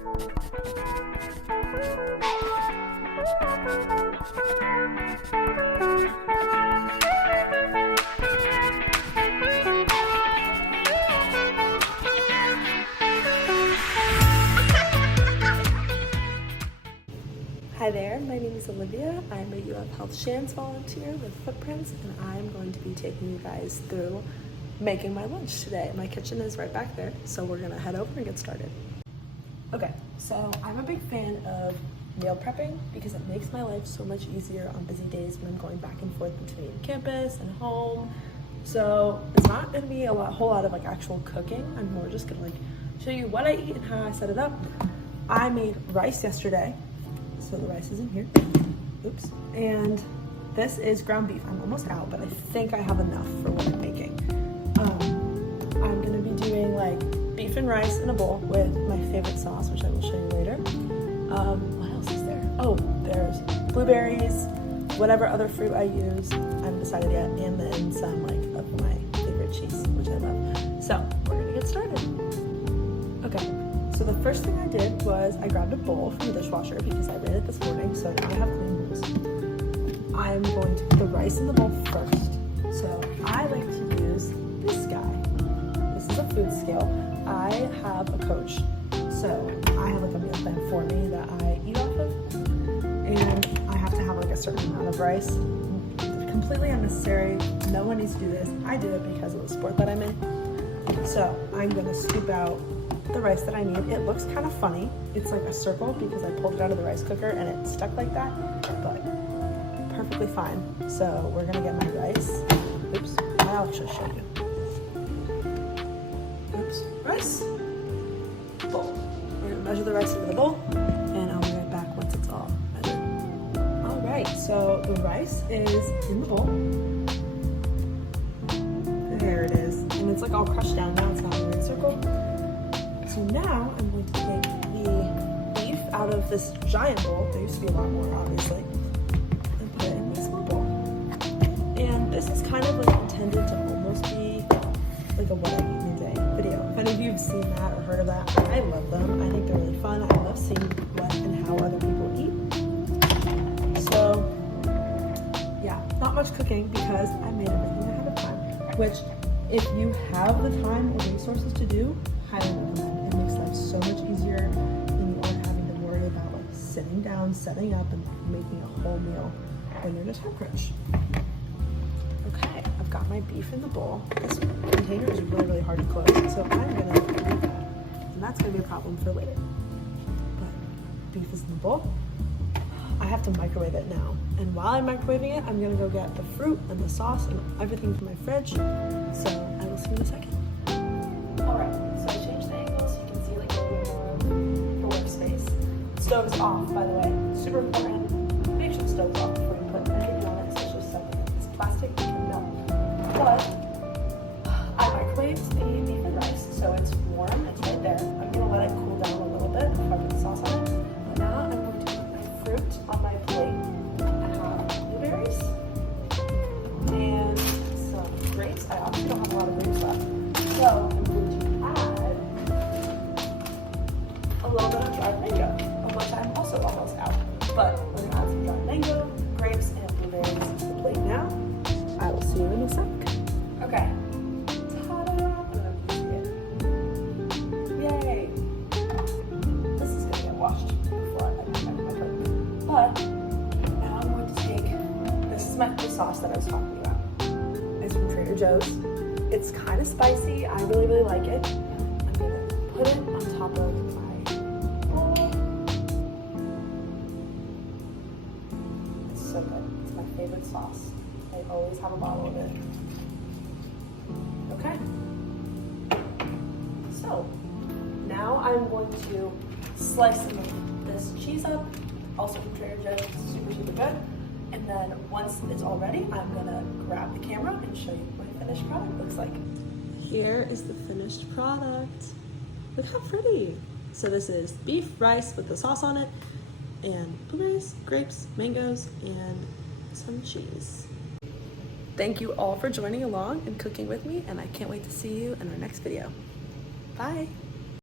Hi there, my name is Olivia. I'm a UF Health Shands volunteer with Footprints, and I'm going to be taking you guys through making my lunch today. My kitchen is right back there, so we're gonna head over and get started. Okay, so I'm a big fan of meal prepping because it makes my life so much easier on busy days when I'm going back and forth between campus and home. So it's not gonna be whole lot of like actual cooking. I'm more just gonna like show you what I eat and how I set it up. I made rice yesterday. So the rice is in here. Oops. And this is ground beef. I'm almost out, but I think I have enough for what I'm making. I'm gonna be doing like beef and rice in a bowl with my favorite sauce, which I will show you later. What else is there? Oh, there's blueberries, whatever other fruit I use, I haven't decided yet, and then some like of my favorite cheese, which I love. So we're gonna get started. Okay. So the first thing I did was I grabbed a bowl from the dishwasher because I ran it this morning, so now I have clean bowls. I'm going to put the rice in the bowl first. So I like to use this guy. This is a food scale. I have a coach, so I have like a meal plan for me that I eat off of, and I have to have like a certain amount of rice. Completely unnecessary. No one needs to do this. I do it because of the sport that I'm in. So I'm gonna scoop out the rice that I need. It looks kind of funny. It's like a circle because I pulled it out of the rice cooker and it stuck like that, but perfectly fine. So we're gonna get my rice. Oops, I'll just show you. Oops, rice, bowl. We're gonna measure the rice into the bowl and I'll be right back once it's all measured. All right, so the rice is in the bowl. There it is. And it's like all crushed down now, it's not really a circle. So now I'm going to take the beef out of this giant bowl. There used to be a lot more, obviously, and put it in this small bowl. And this is kind of like intended to almost be like a what I eat in a day video. If any of you have seen that or heard of that, I love them. I think they're really fun. I love seeing what and how other people eat. So yeah, not much cooking because I made everything ahead of time, which if you have the time or resources to do, highly recommend. It makes life so much easier than you aren't having to worry about like sitting down, setting up, and making a whole meal when you're just rich. Okay, I've got my beef in the bowl. This container is really, really hard to close, so I'm gonna do that. And that's gonna be a problem for later. But beef is in the bowl. I have to microwave it now. And while I'm microwaving it, I'm gonna go get the fruit and the sauce and everything from my fridge. So I will see you in a second. Alright, so I changed the angle so you can see like a little bit more of the workspace. Stove is off, by the way. Super important. Make sure the stove's off before you put anything on it, especially stuff like this plastic can melt. But I microwaved the beef and rice, so it's warm, it's right there. I'm gonna let it cool down a little bit before I put the sauce on it. But now I'm going to put my fruit on my plate. I have blueberries and some grapes. I obviously don't have a lot of grapes left. So I'm going to add a little bit of dried mango, of which I'm also almost out. But we're going to add some dried mango, grapes, and blueberries to the plate now. I will see you in a sec. Okay. Ta-da! Yay! This is going to get washed before I put my plate. But now I'm going to take, this is the sauce that I was talking about. It's from Trader Joe's. It's kind of spicy. I really, really like it. I'm gonna put it on top of my bowl. It's so good. It's my favorite sauce. I always have a bottle of it. Okay. So now I'm going to slice some of this cheese up, also from Trader Joe's. It's super, super good. And then once it's all ready, I'm gonna grab the camera and show you what my finished product looks like. Here is the finished product. Look how pretty. So this is beef, rice with the sauce on it, and blueberries, grapes, mangoes, and some cheese. Thank you all for joining along and cooking with me, and I can't wait to see you in our next video. Bye.